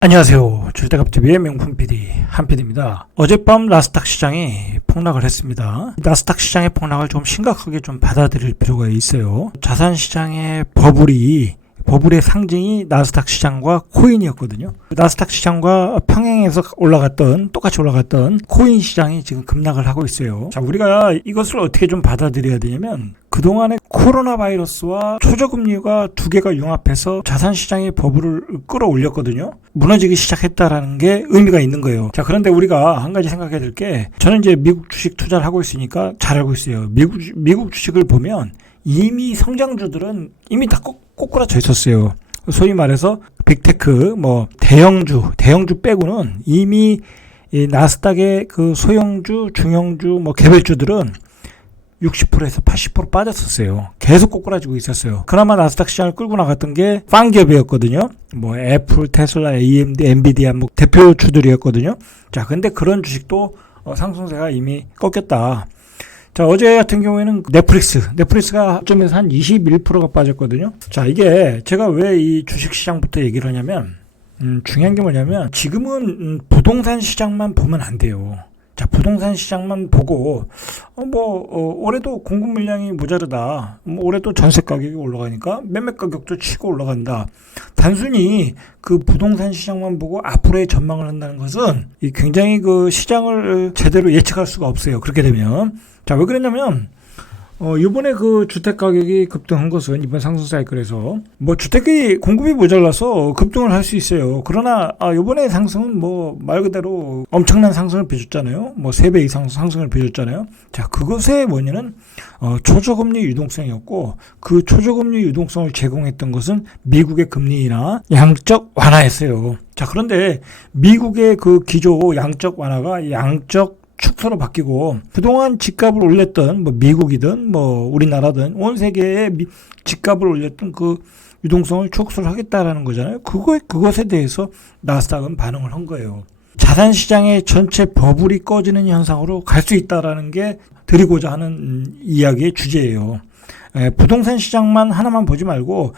안녕하세요. 주택갑TV의 명품 PD 한PD입니다. 어젯밤 나스닥 시장이 폭락을 했습니다. 나스닥 시장의 폭락을 좀 심각하게 좀 받아들일 필요가 있어요. 자산 시장의 버블의 상징이 나스닥 시장과 코인이었거든요. 나스닥 시장과 평행해서 똑같이 올라갔던 코인 시장이 지금 급락을 하고 있어요. 자, 우리가 이것을 어떻게 좀 받아들여야 되냐면, 그동안에 코로나 바이러스와 초저금리가 두 개가 융합해서 자산 시장의 버블을 끌어올렸거든요. 무너지기 시작했다라는 게 의미가 있는 거예요. 자, 그런데 우리가 한 가지 생각해야 될 게, 저는 이제 미국 주식 투자를 하고 있으니까 잘 알고 있어요. 미국 주식을 보면 이미 성장주들은 이미 다 꼬꾸라져 있었어요. 소위 말해서 빅테크, 대형주 빼고는 이미 이 나스닥의 그 소형주, 중형주, 개별주들은 60%에서 80% 빠졌었어요. 계속 꼬꾸라지고 있었어요. 그나마 나스닥 시장을 끌고 나갔던 게 빵 기업이었거든요. 애플, 테슬라, AMD, 엔비디아 대표주들이었거든요. 자, 근데 그런 주식도 상승세가 이미 꺾였다. 자, 어제 같은 경우에는 넷플릭스가 합점에서 한 21%가 빠졌거든요. 자, 이게 제가 왜 이 주식 시장부터 얘기를 하냐면, 중요한 게 뭐냐면, 지금은 부동산 시장만 보면 안 돼요. 자, 부동산 시장만 보고, 올해도 공급 물량이 모자르다. 올해도 전세 가격이 올라가니까 매매 가격도 치고 올라간다. 단순히 그 부동산 시장만 보고 앞으로의 전망을 한다는 것은 굉장히 그 시장을 제대로 예측할 수가 없어요. 그렇게 되면. 자, 왜 그랬냐면, 이번에 그 주택 가격이 급등한 것은 이번 상승 사이클에서 주택이 공급이 모자라서 급등을 할 수 있어요. 그러나 이번에 상승은 말 그대로 엄청난 상승을 빚었잖아요. 3배 이상 상승을 빚었잖아요. 자, 그것의 원인은 초저금리 유동성이었고, 그 초저금리 유동성을 제공했던 것은 미국의 금리나 양적 완화였어요. 자, 그런데 미국의 그 기조 양적 완화가 양적 축소로 바뀌고, 그동안 집값을 올렸던 미국이든 우리나라든 온 세계의 집값을 올렸던 그 유동성을 축소를 하겠다라는 거잖아요. 그것에 대해서 나스닥은 반응을 한 거예요. 자산 시장의 전체 버블이 꺼지는 현상으로 갈 수 있다라는 게 드리고자 하는 이야기의 주제예요. 부동산 시장만 하나만 보지 말고,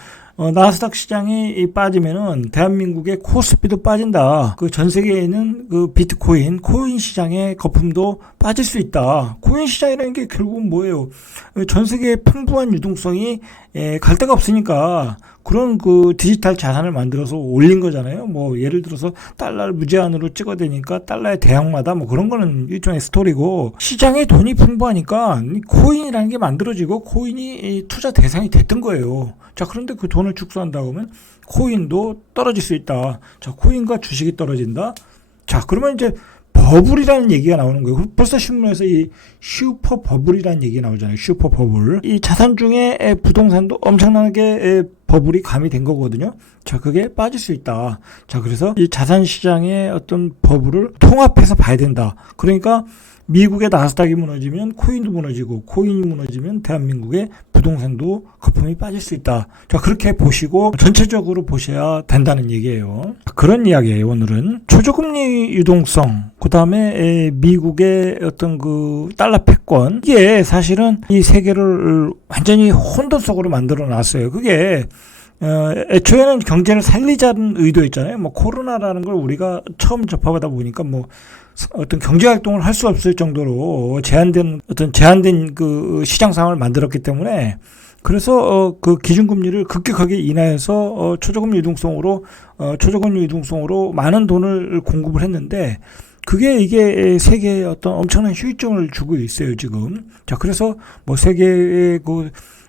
나스닥 시장이 빠지면은 대한민국의 코스피도 빠진다. 그 전 세계에 있는 그 비트코인, 코인 시장의 거품도 빠질 수 있다. 코인 시장이라는 게 결국은 뭐예요? 전 세계의 풍부한 유동성이 갈 데가 없으니까 그런 그 디지털 자산을 만들어서 올린 거잖아요. 예를 들어서 달러를 무제한으로 찍어대니까 달러의 대항마다 그런 거는 일종의 스토리고, 시장에 돈이 풍부하니까 코인이라는 게 만들어지고 코인이 투자 대상이 됐던 거예요. 자, 그런데 그 돈을 축소한다고 하면 코인도 떨어질 수 있다. 자, 코인과 주식이 떨어진다. 자, 그러면 이제 버블이라는 얘기가 나오는 거예요. 벌써 신문에서 이 슈퍼 버블이라는 얘기가 나오잖아요. 슈퍼 버블. 이 자산 중에 부동산도 엄청나게 버블이 가미된 거거든요. 자, 그게 빠질 수 있다. 자, 그래서 이 자산 시장의 어떤 버블을 통합해서 봐야 된다. 그러니까 미국의 나스닥이 무너지면 코인도 무너지고, 코인이 무너지면 대한민국의 부동산도 거품이 빠질 수 있다. 자, 그렇게 보시고 전체적으로 보셔야 된다는 얘기예요. 그런 이야기예요, 오늘은. 초저금리 유동성, 그 다음에 미국의 어떤 그 달러 패권, 이게 사실은 이 세계를 완전히 혼돈 속으로 만들어 놨어요. 그게 애초에는 경제를 살리자는 의도였잖아요. 코로나라는 걸 우리가 처음 접하다 보니까 어떤 경제 활동을 할 수 없을 정도로 제한된 그 시장 상황을 만들었기 때문에, 그래서 그 기준금리를 급격하게 인하해서 초저금리 유동성으로 많은 돈을 공급을 했는데, 이게 세계에 어떤 엄청난 휴유증을 주고 있어요, 지금. 자, 그래서 세계의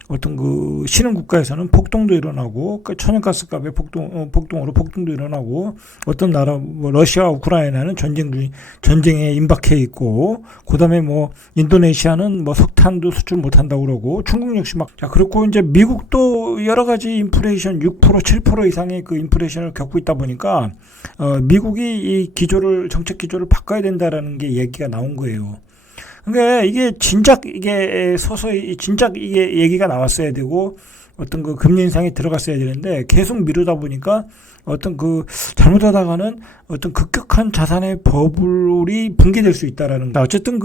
어떤 그 신흥 국가에서는 폭동도 일어나고, 천연가스 값의 폭동도 일어나고, 어떤 나라 러시아와 우크라이나는 전쟁에 임박해 있고, 그다음에 인도네시아는 석탄도 수출 못 한다고 그러고, 중국 역시 자, 그렇고 이제 미국도 여러 가지 인플레이션 6% 7% 이상의 그 인플레이션을 겪고 있다 보니까 미국이 이 정책 기조를 바꿔야 된다라는 게 얘기가 나온 거예요. 그러니까 이게 서서히 이게 얘기가 나왔어야 되고, 어떤 그 금리 인상이 들어갔어야 되는데 계속 미루다 보니까 어떤 그 잘못하다가는 어떤 급격한 자산의 버블이 붕괴될 수 있다라는 거. 어쨌든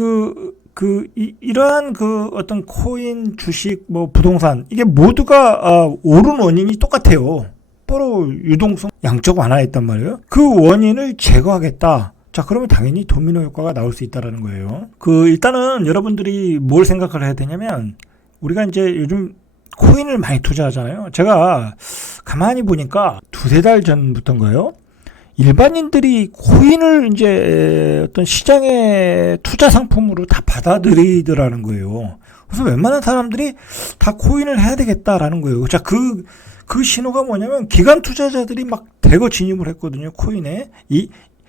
이러한 그 어떤 코인, 주식, 부동산, 이게 모두가 오른 원인이 똑같아요. 10% 유동성 양적 완화했단 말이에요. 그 원인을 제거하겠다. 자, 그러면 당연히 도미노 효과가 나올 수 있다라는 거예요. 일단은 여러분들이 뭘 생각을 해야 되냐면, 우리가 이제 요즘 코인을 많이 투자하잖아요. 제가 가만히 보니까 두세 달 전부터인가요? 일반인들이 코인을 이제 어떤 시장의 투자 상품으로 다 받아들이더라는 거예요. 그래서 웬만한 사람들이 다 코인을 해야 되겠다라는 거예요. 자, 그 신호가 뭐냐면 기관 투자자들이 막 대거 진입을 했거든요. 코인에.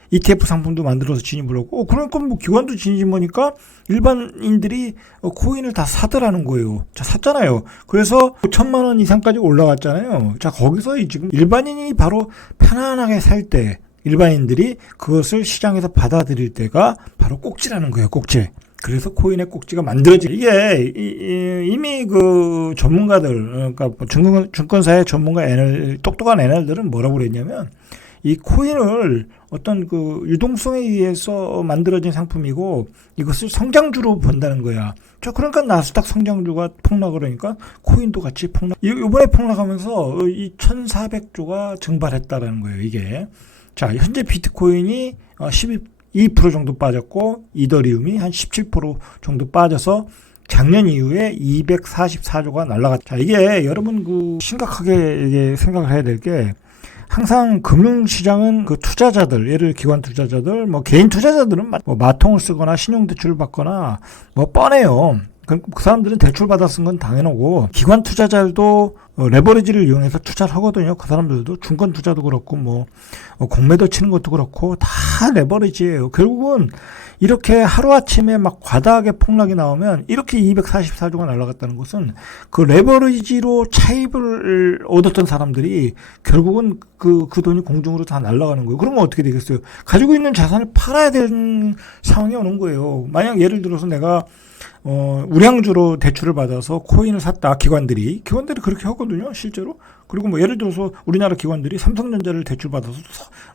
ETF 상품도 만들어서 진입을 하고, 그러니까 뭐 기관도 진입하니까 일반인들이 코인을 다 사더라는 거예요. 자, 샀잖아요. 그래서 5천만 원 이상까지 올라갔잖아요. 자, 거기서 지금 일반인이 바로 편안하게 살 때, 일반인들이 그것을 시장에서 받아들일 때가 바로 꼭지라는 거예요. 꼭지. 그래서 코인의 꼭지가 만들어지. 이게 이미 그 전문가들, 그러니까 증권사의 전문가 똑똑한 애널들은 뭐라고 그랬냐면, 이 코인을 어떤 그 유동성에 의해서 만들어진 상품이고 이것을 성장주로 본다는 거야. 자, 그러니까 나스닥 성장주가 폭락을 하니까 코인도 같이 폭락. 이번에 폭락하면서 이 1,400조가 증발했다라는 거예요, 이게. 자, 현재 비트코인이 12% 정도 빠졌고 이더리움이 한 17% 정도 빠져서 작년 이후에 244조가 날라갔다. 자, 이게 여러분 심각하게 이게 생각을 해야 될 게, 항상 금융시장은 그 투자자들, 예를 기관 투자자들, 뭐 개인 투자자들은 뭐 마통을 쓰거나 신용대출을 받거나 뭐 뻔해요. 그 사람들은 대출 받아 쓴 건 당연하고, 기관 투자자들도 레버리지를 이용해서 투자를 하거든요. 그 사람들도 중권 투자도 그렇고 뭐 공매도 치는 것도 그렇고 다 레버리지예요. 결국은 이렇게 하루아침에 막 과다하게 폭락이 나오면 이렇게 244조가 날아갔다는 것은 그 레버리지로 차입을 얻었던 사람들이 결국은 그 돈이 공중으로 다 날아가는 거예요. 그러면 어떻게 되겠어요? 가지고 있는 자산을 팔아야 되는 상황이 오는 거예요. 만약 예를 들어서 내가 우량주로 대출을 받아서 코인을 샀다. 기관들이 그렇게 하거든요, 실제로. 그리고 뭐 예를 들어서 우리나라 기관들이 삼성전자를 대출 받아서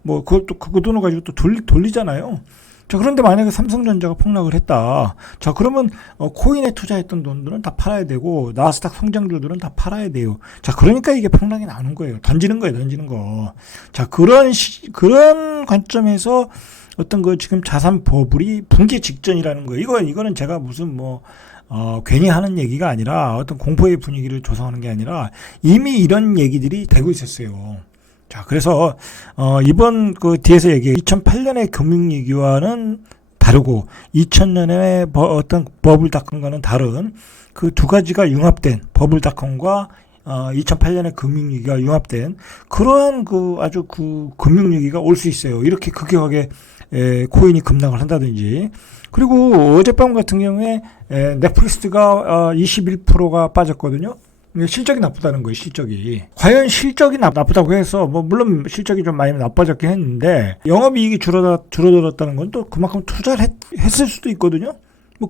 뭐 그것도 그 돈을 가지고 또 돌리잖아요. 자, 그런데 만약에 삼성전자가 폭락을 했다. 자, 그러면 코인에 투자했던 돈들은 다 팔아야 되고 나스닥 성장주들은 다 팔아야 돼요. 자, 그러니까 이게 폭락이 나는 거예요. 던지는 거. 자, 그런 관점에서 어떤 지금 자산 버블이 붕괴 직전이라는 거예요. 이거는 제가 무슨 괜히 하는 얘기가 아니라 어떤 공포의 분위기를 조성하는 게 아니라 이미 이런 얘기들이 되고 있었어요. 자, 그래서 이번 뒤에서 얘기해 2008년의 금융위기와는 다르고 2000년에 어떤 버블닷컴과는 다른 그 두 가지가 융합된 버블닷컴과 2008년에 금융위기가 융합된 그러한 아주 금융위기가 올 수 있어요. 이렇게 급격하게 코인이 급락을 한다든지. 그리고 어젯밤 같은 경우에 넷플릭스가 21%가 빠졌거든요. 실적이 나쁘다는 거예요, 실적이. 과연 실적이 나쁘다고 해서, 물론 실적이 좀 많이 나빠졌긴 했는데, 영업이익이 줄어들었다는 건 또 그만큼 투자를 했을 수도 있거든요.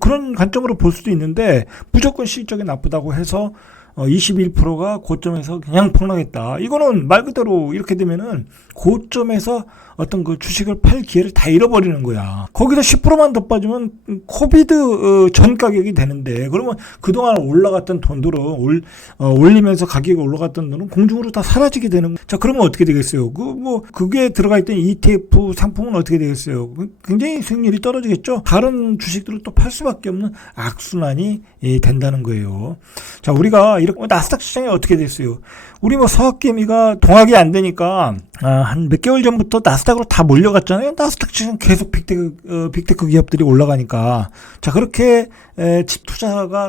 그런 관점으로 볼 수도 있는데, 무조건 실적이 나쁘다고 해서, 21%가 고점에서 그냥 폭락했다. 이거는 말 그대로 이렇게 되면은 고점에서 어떤 주식을 팔 기회를 다 잃어버리는 거야. 거기서 10%만 더 빠지면 코비드 전 가격이 되는데, 그러면 그동안 올라갔던 돈들은 올리면서 가격이 올라갔던 돈은 공중으로 다 사라지게 되는 거야. 자, 그러면 어떻게 되겠어요? 그게 들어가 있던 ETF 상품은 어떻게 되겠어요? 굉장히 수익률이 떨어지겠죠? 다른 주식들을 또 팔 수밖에 없는 악순환이 된다는 거예요. 자, 우리가 이렇게 나스닥 시장이 어떻게 됐어요? 우리 서학개미가 동학이 안 되니까 한 몇 개월 전부터 나스닥으로 다 몰려갔잖아요. 나스닥 시장 계속 빅테크 기업들이 올라가니까. 자, 그렇게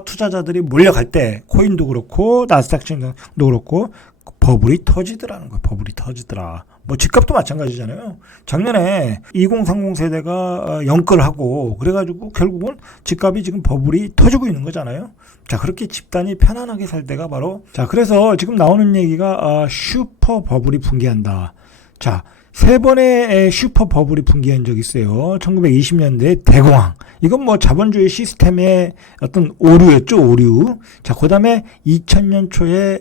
투자자들이 몰려갈 때 코인도 그렇고 나스닥 시장도 그렇고 버블이 터지더라는 거예요. 버블이 터지더라. 집값도 마찬가지잖아요. 작년에 2030 세대가 연끌하고 그래가지고 결국은 집값이 지금 버블이 터지고 있는 거잖아요. 자, 그렇게 집단이 편안하게 살 때가 바로, 자, 그래서 지금 나오는 얘기가 슈퍼 버블이 붕괴한다. 자, 3번의 슈퍼 버블이 붕괴한 적이 있어요. 1920년대 대공황. 이건 자본주의 시스템의 어떤 오류였죠, 오류. 자, 그 다음에 2000년 초에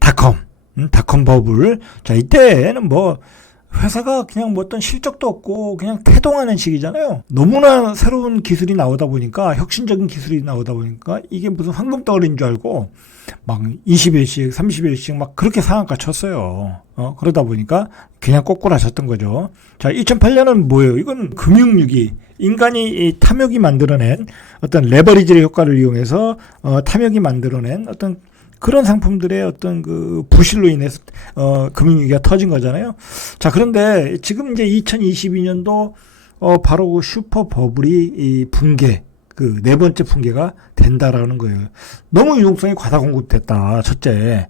닷컴 버블. 자, 이때는 회사가 그냥 뭐 어떤 실적도 없고 그냥 태동하는 식이잖아요. 너무나 새로운 기술이 나오다 보니까, 혁신적인 기술이 나오다 보니까 이게 무슨 황금덩어리인 줄 알고 막 20일씩 30일씩 막 그렇게 상한가 쳤어요. 그러다 보니까 그냥 꼬꾸라졌던 거죠. 자, 2008년은 뭐예요? 이건 금융위기. 인간이 이 탐욕이 만들어낸 어떤 레버리지의 효과를 이용해서 탐욕이 만들어낸 어떤 그런 상품들의 어떤 그 부실로 인해서 금융위기가 터진 거잖아요. 자, 그런데 지금 이제 2022년도 바로 그 슈퍼 버블이 이 붕괴, 그 네 번째 붕괴가 된다라는 거예요. 너무 유동성이 과다 공급됐다. 첫째.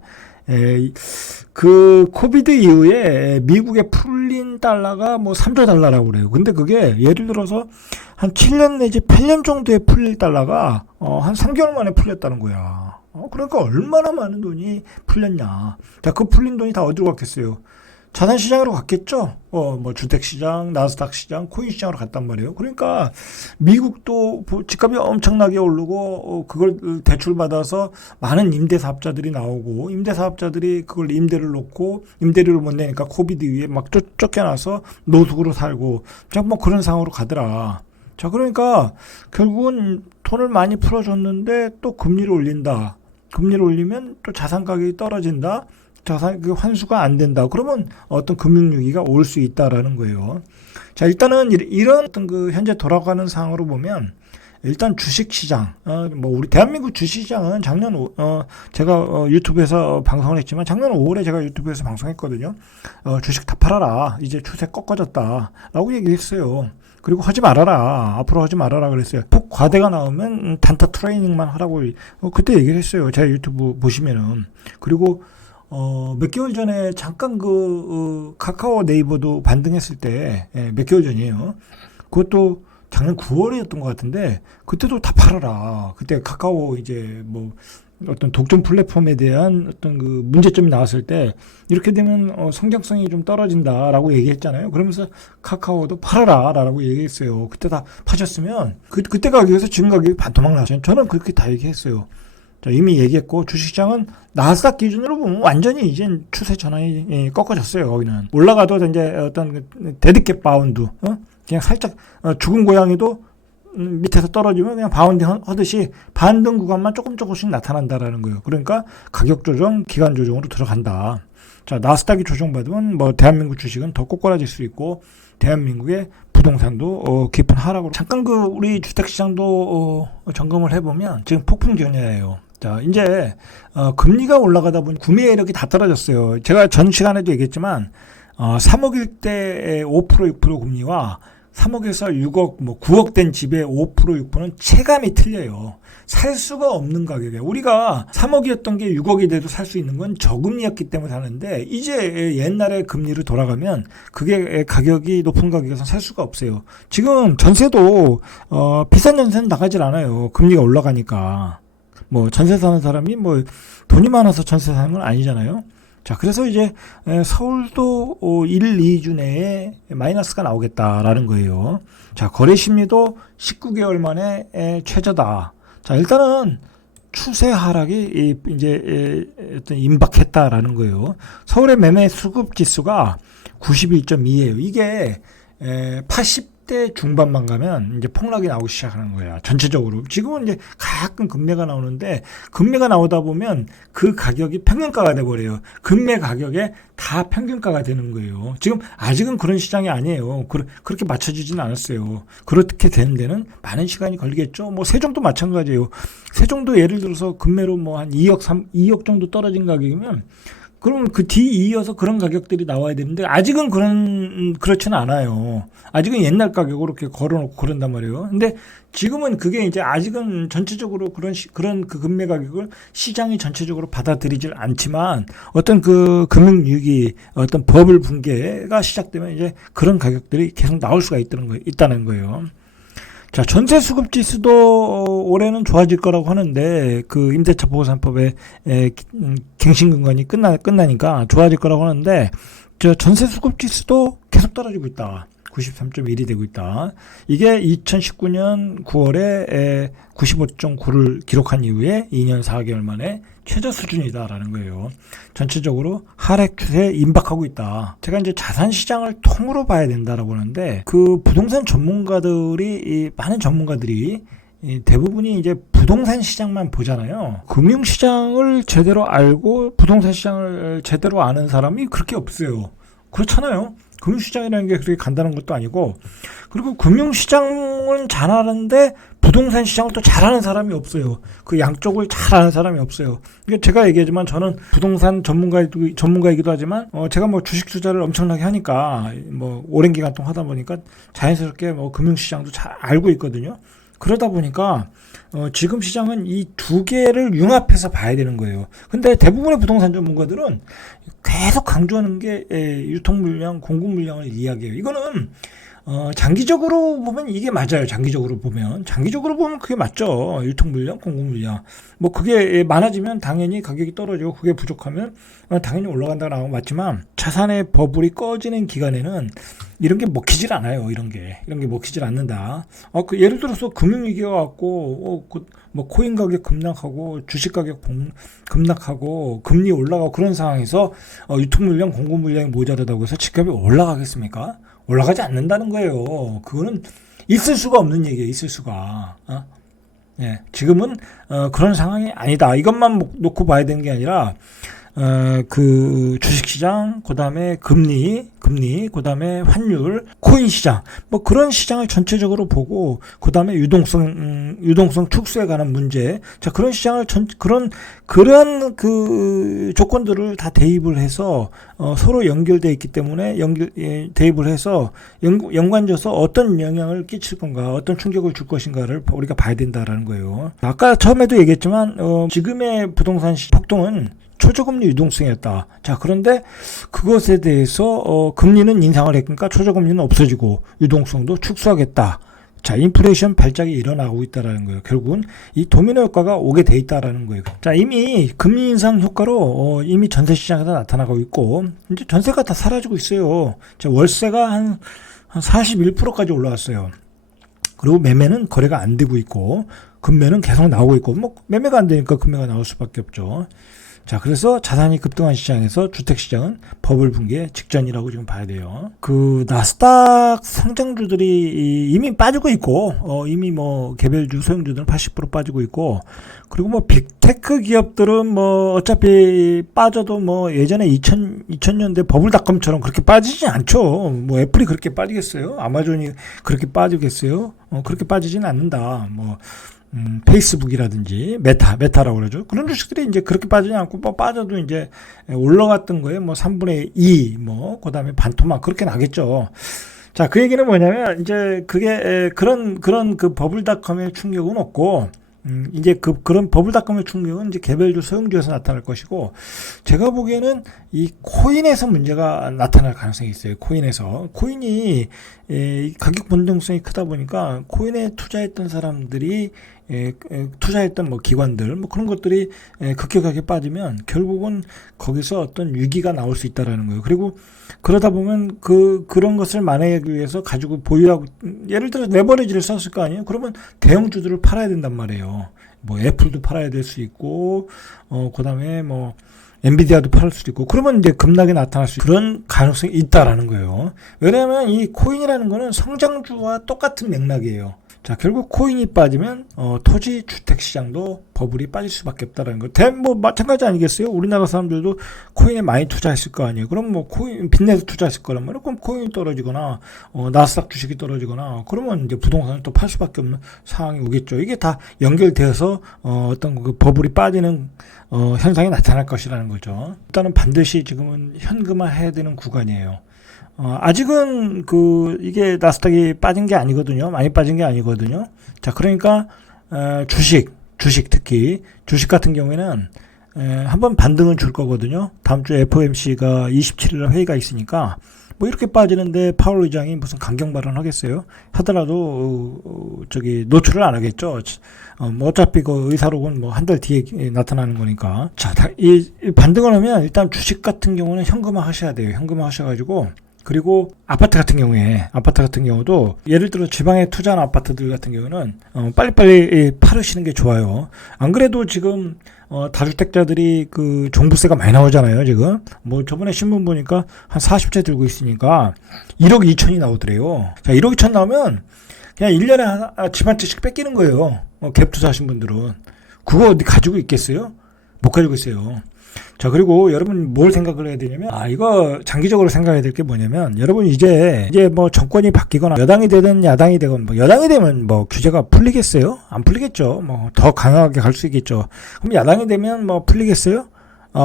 그 코비드 이후에 미국의 풀린 달러가 뭐 3조 달러라고 그래요. 근데 그게 예를 들어서 한 7년 내지 8년 정도에 풀릴 달러가 한 3개월 만에 풀렸다는 거야. 그러니까 얼마나 많은 돈이 풀렸냐. 자, 그 풀린 돈이 다 어디로 갔겠어요? 자산시장으로 갔겠죠? 뭐 주택시장, 나스닥 시장, 코인 시장으로 갔단 말이에요. 그러니까 미국도 집값이 엄청나게 오르고 그걸 대출받아서 많은 임대사업자들이 나오고, 임대사업자들이 그걸 임대를 놓고 임대료를 못 내니까 코비드 위에 막 쫓겨나서 노숙으로 살고, 뭐 그런 상황으로 가더라. 자, 그러니까 결국은 돈을 많이 풀어줬는데 또 금리를 올린다. 금리를 올리면 또 자산 가격이 떨어진다. 자산 그 환수가 안 된다. 그러면 어떤 금융위기가 올 수 있다라는 거예요. 자, 일단은 이런 어떤 그 현재 돌아가는 상황으로 보면, 일단 주식시장, 뭐 우리 대한민국 주식시장은 작년 제가 유튜브에서 방송을 했지만 작년 5월에 제가 유튜브에서 방송했거든요. 주식 다 팔아라. 이제 추세 꺾어졌다라고 얘기했어요. 그리고 하지 말아라. 앞으로 하지 말아라 그랬어요. 폭 과대가 나오면 단타 트레이닝만 하라고 그때 얘기를 했어요. 제가 유튜브 보시면은. 그리고 몇 개월 전에 잠깐 카카오 네이버도 반등했을 때, 몇 개월 전이에요. 그것도 작년 9월이었던 것 같은데, 그때도 다 팔아라. 그때 카카오 이제 뭐 어떤 독점 플랫폼에 대한 어떤 그 문제점이 나왔을 때, 이렇게 되면 성장성이 좀 떨어진다라고 얘기했잖아요. 그러면서 카카오도 팔아라라고 얘기했어요. 그때 다 파셨으면 그때 가격에서 지금 가격이 반토막 나죠. 저는 그렇게 다 얘기했어요. 자, 이미 얘기했고, 주식시장은 나스닥 기준으로 보면 완전히 이제 추세 전환이 꺾어졌어요. 거기는 올라가도 이제 어떤 데드캣 바운드, 그냥 살짝 죽은 고양이도 밑에서 떨어지면 그냥 바운딩 하듯이 반등 구간만 조금씩 나타난다라는 거예요. 그러니까 가격 조정, 기간 조정으로 들어간다. 자, 나스닥이 조정받으면 뭐 대한민국 주식은 더 꼬꾸라질 수 있고, 대한민국의 부동산도 깊은 하락으로. 잠깐 우리 주택시장도 점검을 해보면 지금 폭풍 전야예요. 자, 이제 금리가 올라가다 보니 구매력이 다 떨어졌어요. 제가 전 시간에도 얘기했지만 3억일 때 5% 6% 금리와 3억에서 6억 뭐 9억 된 집의 5% 6%는 체감이 틀려요. 살 수가 없는 가격에, 우리가 3억이었던 게 6억이 돼도 살 수 있는 건 저금리였기 때문에 사는데, 이제 옛날에 금리로 돌아가면 그게 가격이 높은 가격에서 살 수가 없어요. 지금 전세도 비싼 전세는 나가질 않아요. 금리가 올라가니까. 뭐 전세 사는 사람이 뭐 돈이 많아서 전세 사는 건 아니잖아요. 자, 그래서 이제 서울도 1, 2주 내에 마이너스가 나오겠다라는 거예요. 자, 거래 심리도 19개월 만에 최저다. 자, 일단은 추세 하락이 이제 어떤 임박했다라는 거예요. 서울의 매매 수급 지수가 91.2예요. 이게 80대 중반만 가면 이제 폭락이 나오기 시작하는 거야. 전체적으로. 지금은 이제 가끔 금매가 나오는데, 금매가 나오다 보면 그 가격이 평균가가 돼버려요. 금매 가격에 다 평균가가 되는 거예요. 지금 아직은 그런 시장이 아니에요. 그렇게 맞춰지진 않았어요. 그렇게 되는 데는 많은 시간이 걸리겠죠. 뭐 세종도 마찬가지예요. 세종도 예를 들어서 금매로 뭐 한 2억 정도 떨어진 가격이면, 그럼 그 뒤 이어서 그런 가격들이 나와야 되는데, 아직은 그렇지는 않아요. 아직은 옛날 가격으로 이렇게 걸어놓고 그런단 말이에요. 근데 지금은 그게 이제 아직은 전체적으로 그런 그 금매 가격을 시장이 전체적으로 받아들이질 않지만, 어떤 그 금융위기, 어떤 버블 붕괴가 시작되면 이제 그런 가격들이 계속 나올 수가 있다는 거예요. 자, 전세 수급 지수도 올해는 좋아질 거라고 하는데, 그 임대차 보호 3법의 갱신근간이 끝나니까 좋아질 거라고 하는데, 저 전세 수급 지수도 계속 떨어지고 있다. 93.1이 되고 있다. 이게 2019년 9월에 95.9를 기록한 이후에 2년 4개월 만에 최저 수준이다라는 거예요. 전체적으로 하락 추세에 임박하고 있다. 제가 이제 자산 시장을 통으로 봐야 된다라고 하는데 그 부동산 전문가들이 많은 전문가들이 대부분이 이제 부동산 시장만 보잖아요. 금융 시장을 제대로 알고 부동산 시장을 제대로 아는 사람이 그렇게 없어요. 그렇잖아요. 금융시장이라는 게 그렇게 간단한 것도 아니고, 그리고 금융시장은 잘하는데 부동산 시장을 또 잘하는 사람이 없어요. 그 양쪽을 잘하는 사람이 없어요. 그러니까 제가 얘기하지만 저는 부동산 전문가이기도 하지만 제가 뭐 주식 투자를 엄청나게 하니까 뭐 오랜 기간 동안 하다 보니까 자연스럽게 뭐 금융시장도 잘 알고 있거든요. 그러다 보니까 지금 시장은 이 두 개를 융합해서 봐야 되는 거예요. 근데 대부분의 부동산 전문가들은 계속 강조하는 게 유통 물량, 공급 물량을 이야기해요. 이거는 장기적으로 보면 이게 맞아요. 장기적으로 보면 그게 맞죠. 유통 물량, 공급 물량. 뭐 그게 많아지면 당연히 가격이 떨어지고 그게 부족하면 당연히 올라간다고 나오고 맞지만 자산의 버블이 꺼지는 기간에는 이런 게 먹히질 않아요. 이런 게 먹히질 않는다. 예를 들어서 금융위기가 왔고 뭐 코인 가격 급락하고 주식 가격 급락하고 금리 올라가고 그런 상황에서 유통 물량, 공급 물량이 모자라다고 해서 집값이 올라가겠습니까? 올라가지 않는다는 거예요. 그거는 있을 수가 없는 얘기예요. 있을 수가. 예, 지금은 그런 상황이 아니다. 이것만 놓고 봐야 되는 게 아니라 그 주식시장, 그 다음에 금리, 그 다음에 환율, 코인 시장, 뭐 그런 시장을 전체적으로 보고, 그 다음에 유동성 축소에 관한 문제, 자, 그런 시장을 그러한 그 조건들을 다 대입을 해서, 서로 연결되어 있기 때문에 대입을 해서 연관져서 어떤 영향을 끼칠 건가, 어떤 충격을 줄 것인가를 우리가 봐야 된다라는 거예요. 아까 처음에도 얘기했지만, 지금의 부동산 폭등은 초저금리 유동성이었다. 자, 그런데 그것에 대해서 금리는 인상을 했으니까 초저금리는 없어지고 유동성도 축소하겠다. 자, 인플레이션 발작이 일어나고 있다라는 거예요. 결국은 이 도미노 효과가 오게 돼 있다라는 거예요. 자, 이미 금리 인상 효과로 이미 전세 시장에서 나타나고 있고 이제 전세가 다 사라지고 있어요. 자, 월세가 한 41%까지 올라왔어요. 그리고 매매는 거래가 안 되고 있고 금매는 계속 나오고 있고 뭐 매매가 안 되니까 금매가 나올 수밖에 없죠. 자, 그래서 자산이 급등한 시장에서 주택시장은 버블 붕괴 직전이라고 지금 봐야 돼요. 그 나스닥 성장주들이 이미 빠지고 있고, 이미 뭐 개별주 소형주들은 80% 빠지고 있고, 그리고 뭐 빅테크 기업들은 뭐 어차피 빠져도 뭐 예전에 2000년대 버블닷컴처럼 그렇게 빠지지 않죠. 뭐 애플이 그렇게 빠지겠어요? 아마존이 그렇게 빠지겠어요? 그렇게 빠지진 않는다. 뭐 페이스북이라든지 메타라고 그러죠. 그런 주식들이 이제 그렇게 빠지지 않고 뭐 빠져도 이제 올라갔던 거에 뭐 3분의 2, 뭐 그다음에 반토막 그렇게 나겠죠. 자, 그 얘기는 뭐냐면 이제 그게 그런 그 버블닷컴의 충격은 없고 이제 그런 버블닷컴의 충격은 이제 개별주 소형주에서 나타날 것이고 제가 보기에는 이 코인에서 문제가 나타날 가능성이 있어요. 코인이 가격 변동성이 크다 보니까 코인에 투자했던 사람들이 투자했던 뭐 기관들 뭐 그런 것들이 급격하게 빠지면 결국은 거기서 어떤 위기가 나올 수 있다라는 거예요. 그리고 그러다 보면 그런 것을 만회하기 위해서 가지고 보유하고 예를 들어 레버리지를 썼을 거 아니에요. 그러면 대형주들을 팔아야 된단 말이에요. 뭐 애플도 팔아야 될 수 있고 그다음에 뭐 엔비디아도 팔을 수도 있고 그러면 이제 급락이 나타날 수 있는 그런 가능성이 있다라는 거예요. 왜냐하면 이 코인이라는 거는 성장주와 똑같은 맥락이에요. 자, 결국 코인이 빠지면 토지 주택 시장도 버블이 빠질 수밖에 없다라는 거. 뭐 마찬가지 아니겠어요? 우리나라 사람들도 코인에 많이 투자했을 거 아니에요. 그럼 뭐 코인 빚내서 투자했을 거란 말이에요. 그럼 코인이 떨어지거나 나스닥 주식이 떨어지거나 그러면 이제 부동산을 또 팔 수밖에 없는 상황이 오겠죠. 이게 다 연결되어서 어떤 그 버블이 빠지는 현상이 나타날 것이라는 거죠. 일단은 반드시 지금은 현금화해야 되는 구간이에요. 아직은 이게 나스닥이 빠진 게 아니거든요. 많이 빠진 게 아니거든요. 자, 그러니까 주식 특히 주식 같은 경우에는 한번 반등은 줄 거거든요. 다음 주에 FOMC가 27일 회의가 있으니까 뭐 이렇게 빠지는데 파월 의장이 무슨 강경 발언 하겠어요? 하더라도 노출을 안 하겠죠. 뭐 어차피 그 의사록은 뭐 한 달 뒤에 나타나는 거니까. 자, 이 반등을 하면 일단 주식 같은 경우는 현금화 하셔야 돼요. 현금화 하셔가지고 그리고 아파트 같은 경우도 예를 들어 지방에 투자한 아파트들 같은 경우는 빨리빨리 팔으시는 게 좋아요. 안 그래도 지금 다주택자들이 그 종부세가 많이 나오잖아요. 지금 뭐 저번에 신문 보니까 한 40채 들고 있으니까 1억 2천이 나오더래요. 자, 1억 2천 나오면 그냥 1년에 집 한 채씩 뺏기는 거예요. 갭 투자하신 분들은 그거 어디 가지고 있겠어요? 못 가지고 있어요. 자, 그리고 여러분 뭘 생각을 해야 되냐면, 이거 장기적으로 생각해야 될 게 뭐냐면, 여러분 이제 뭐 정권이 바뀌거나 여당이 되든 야당이 되건, 뭐 여당이 되면 뭐 규제가 풀리겠어요? 안 풀리겠죠. 뭐 더 강하게 갈 수 있겠죠. 그럼 야당이 되면 뭐 풀리겠어요?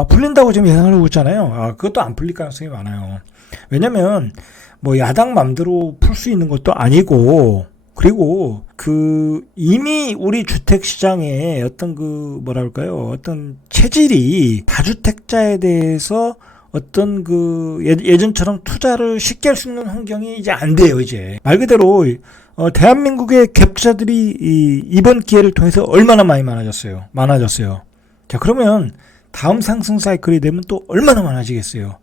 풀린다고 지금 예상을 하고 있잖아요. 그것도 안 풀릴 가능성이 많아요. 왜냐면 뭐 야당 맘대로 풀 수 있는 것도 아니고, 그리고 이미 우리 주택 시장에 어떤 어떤 체질이 다주택자에 대해서 어떤 예전처럼 투자를 쉽게 할 수 있는 환경이 이제 안 돼요, 이제. 말 그대로 대한민국의 갭 투자들이 이번 기회를 통해서 얼마나 많아졌어요. 자, 그러면 다음 상승 사이클이 되면 또 얼마나 많아지겠어요.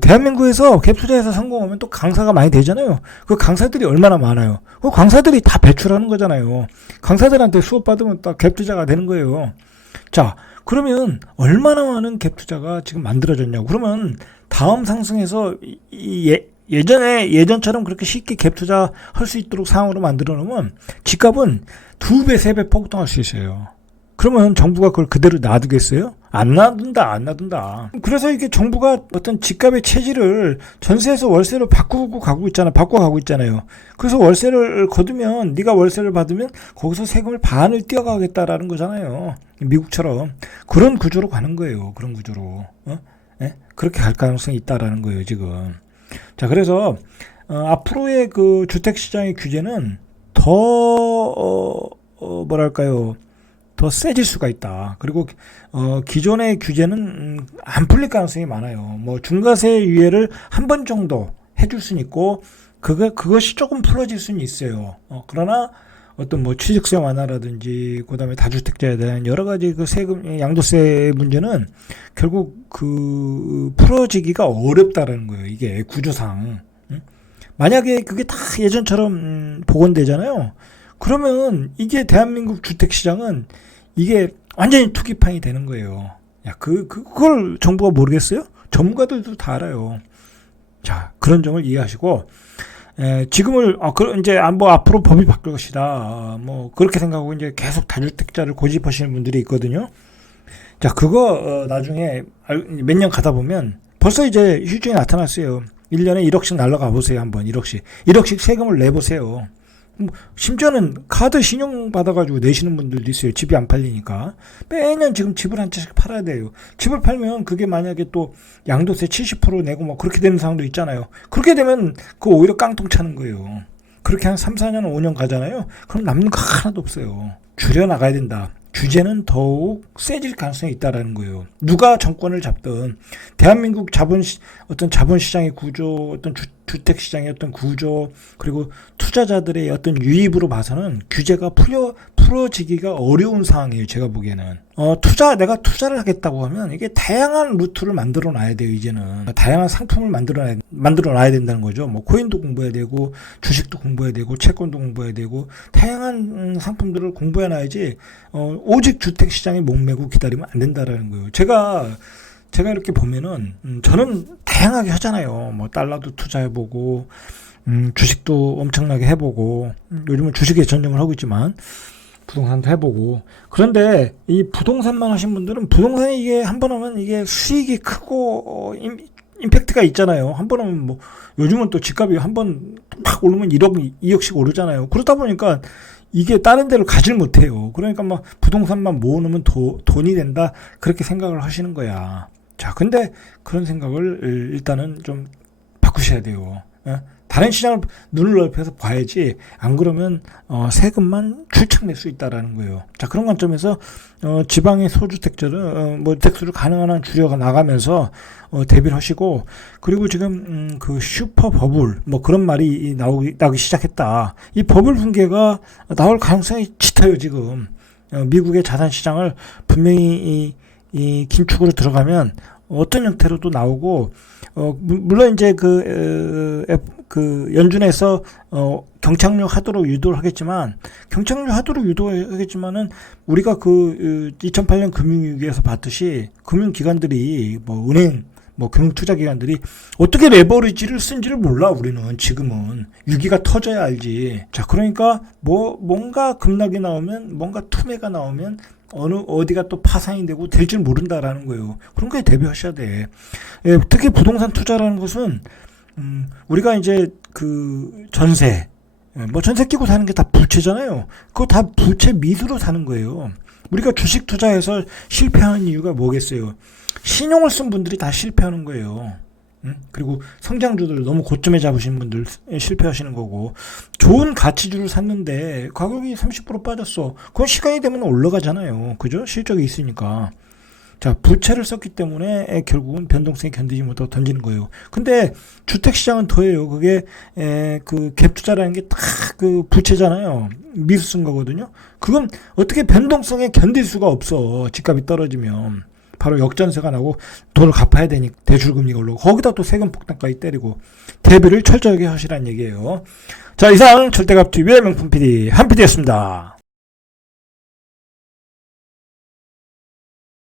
대한민국에서 갭 투자에서 성공하면 또 강사가 많이 되잖아요. 그 강사들이 얼마나 많아요. 그 강사들이 다 배출하는 거잖아요. 강사들한테 수업 받으면 또 갭 투자가 되는 거예요. 자, 그러면 얼마나 많은 갭 투자가 지금 만들어졌냐고. 그러면 다음 상승에서 예전처럼 그렇게 쉽게 갭 투자 할 수 있도록 상황으로 만들어 놓으면 집값은 2배, 3배 폭등할 수 있어요. 그러면 정부가 그걸 그대로 놔두겠어요? 안 놔둔다. 그래서 이게 정부가 어떤 집값의 체질을 전세에서 월세로 바꿔 가고 있잖아요. 그래서 월세를 거두면, 네가 월세를 받으면 거기서 세금을 반을 떼어가겠다라는 거잖아요. 미국처럼. 그런 구조로 가는 거예요. 그런 구조로. 그렇게 갈 가능성이 있다라는 거예요, 지금. 자, 그래서, 앞으로의 그 주택시장의 규제는 더 세질 수가 있다. 그리고 기존의 규제는 안 풀릴 가능성이 많아요. 뭐 중과세 유예를 한 번 정도 해줄 수는 있고 그것이 조금 풀어질 수는 있어요. 그러나 어떤 뭐 취득세 완화라든지 그다음에 다주택자에 대한 여러 가지 그 세금 양도세 문제는 결국 풀어지기가 어렵다라는 거예요. 이게 구조상. 만약에 그게 다 예전처럼 복원되잖아요. 그러면 이게 대한민국 주택시장은 이게 완전히 투기판이 되는 거예요. 그걸 정부가 모르겠어요? 전문가들도 다 알아요. 자, 그런 점을 이해하시고, 지금을, 이제 뭐 앞으로 법이 바뀔 것이다. 뭐, 그렇게 생각하고 이제 계속 다주택자를 고집하시는 분들이 있거든요. 자, 그거, 나중에 몇 년 가다 보면 벌써 이제 휴증이 나타났어요. 1년에 1억씩 날라가 보세요, 한번. 1억씩 세금을 내보세요. 심지어는 카드 신용 받아가지고 내시는 분들도 있어요. 집이 안 팔리니까. 매년 지금 집을 한 채씩 팔아야 돼요. 집을 팔면 그게 만약에 또 양도세 70% 내고 뭐 그렇게 되는 상황도 있잖아요. 그렇게 되면 그거 오히려 깡통 차는 거예요. 그렇게 한 3, 4년, 5년 가잖아요. 그럼 남는 거 하나도 없어요. 줄여나가야 된다. 규제는 더욱 세질 가능성이 있다라는 거예요. 누가 정권을 잡든 대한민국 어떤 자본시장의 구조, 어떤 주택시장의 어떤 구조, 그리고 투자자들의 어떤 유입으로 봐서는 규제가 풀어지기가 어려운 상황이에요. 제가 보기에는. 내가 투자를 하겠다고 하면 이게 다양한 루트를 만들어 놔야 돼요. 이제는 다양한 상품을 만들어 놔야 된다는 거죠. 뭐 코인도 공부해야 되고 주식도 공부해야 되고 채권도 공부해야 되고 다양한 상품들을 공부해 놔야지 오직 주택 시장에 목매고 기다리면 안 된다라는 거예요. 제가 이렇게 보면은 저는 다양하게 하잖아요. 뭐 달러도 투자해보고 주식도 엄청나게 해보고 요즘은 주식에 전념을 하고 있지만 부동산도 해보고. 그런데 이 부동산만 하신 분들은 부동산이 이게 한 번 하면 이게 수익이 크고 임팩트가 있잖아요. 한 번 하면 뭐 요즘은 또 집값이 한 번 팍 오르면 1억, 2억씩 오르잖아요. 그러다 보니까 이게 다른 데를 가질 못해요. 그러니까 막 부동산만 모으면 돈이 된다. 그렇게 생각을 하시는 거야. 자, 근데 그런 생각을 일단은 좀 바꾸셔야 돼요. 다른 시장을 눈을 넓혀서 봐야지, 안 그러면 세금만 출창 낼 수 있다라는 거예요. 자, 그런 관점에서 지방의 소주택자를 주택수를 가능한 한 줄여 나가면서 대비를 하시고, 그리고 지금 그 슈퍼 버블 뭐 그런 말이 나오기 시작했다. 이 버블 붕괴가 나올 가능성이 짙어요. 지금 미국의 자산 시장을 분명히 이 긴축으로 들어가면 어떤 형태로도 나오고, 물론 이제 연준에서 경착륙 하도록 유도를 하겠지만, 경착륙 하도록 유도하겠지만은 우리가 2008년 금융위기에서 봤듯이 금융기관들이 은행, 금융투자기관들이 어떻게 레버리지를 쓴지를 몰라. 우리는 지금은 위기가 터져야 알지. 자, 그러니까 뭔가 급락이 나오면, 뭔가 투매가 나오면 어디가 또 파산이 되고 될 줄 모른다라는 거예요. 그런 거에 대비하셔야 돼. 예, 특히 부동산 투자라는 것은 우리가 이제 전세, 전세 끼고 사는 게 다 부채잖아요. 그거 다 부채 밑으로 사는 거예요. 우리가 주식 투자해서 실패하는 이유가 뭐겠어요? 신용을 쓴 분들이 다 실패하는 거예요. 그리고 성장주들 너무 고점에 잡으시는 분들 실패하시는 거고, 좋은 가치주를 샀는데 가격이 30% 빠졌어. 그건 시간이 되면 올라가잖아요. 그죠? 실적이 있으니까. 자, 부채를 썼기 때문에 결국은 변동성이 견디지 못하고 던지는 거예요. 근데 주택시장은 더해요. 그게 갭 투자라는 게 딱 부채잖아요. 미수 쓴 거거든요. 그건 어떻게 변동성에 견딜 수가 없어. 집값이 떨어지면. 바로 역전세가 나고 돈을 갚아야 되니까 대출금리가 올라오고, 거기다 또 세금 폭탄까지 때리고, 대비를 철저하게 하시라는 얘기예요. 자, 이상 절대값TV의 명품 PD 한 PD였습니다.